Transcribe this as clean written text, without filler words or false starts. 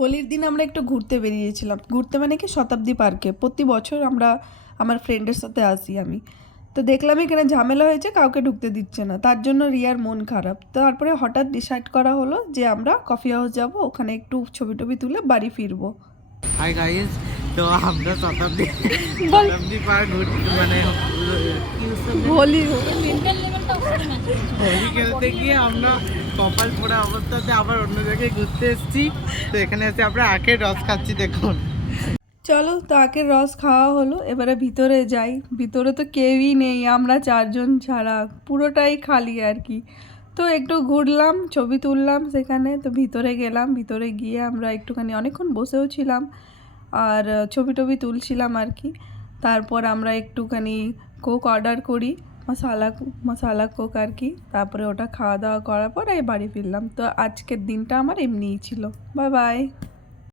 হোলির দিন আমরা একটু ঘুরতে বেরিয়েছিলাম। ঘুরতে মানে কি শতাব্দী পার্কে। প্রতি বছর আমরা আমার ফ্রেন্ডের সাথে আসি আমি। তো দেখলাম এখানে ঝামেলা হয়েছে, কাউকে ঢুকতে দিচ্ছে না। তার জন্য রিয়ার মন খারাপ। তারপরে হঠাৎ ডিসাইড করা হলো যে আমরা কফি হাউস যাব, ওখানে একটু ছবি টবি তুলে বাড়ি ফিরবো। হাই গাইস, তো আমরা শতাব্দী বল শতাব্দী পার্ক ঘুরতে মানে হোলি হোলি খেলতে গিয়ে আমরা কপাল পোড়া অবস্থাতে আবার অন্য জায়গায় ঘুরতে এসেছি। তো এখানে এসে আমরা আখের রস খাচ্ছি দেখুন। চলো তো আখের রস খাওয়া হলো, এবারে ভিতরে যাই। ভিতরে তো কেউই নেই, আমরা চারজন ছাড়া পুরোটাই খালি আর কি। তো একটু ঘুরলাম, ছবি তুললাম সেখানে। তো ভিতরে গেলাম, ভিতরে গিয়ে আমরা একটুখানি অনেকক্ষণ বসেও ছিলাম আর ছবি টবি তুলছিলাম আর কি। তারপর আমরা একটুখানি কোক অর্ডার করি, মশালা মশালা কোক আর কি। তারপরে ওটা খাওয়া দাওয়া করার পর এই বাড়ি ফিরলাম। তো আজকের দিনটা আমার এমনিই ছিল। Bye bye.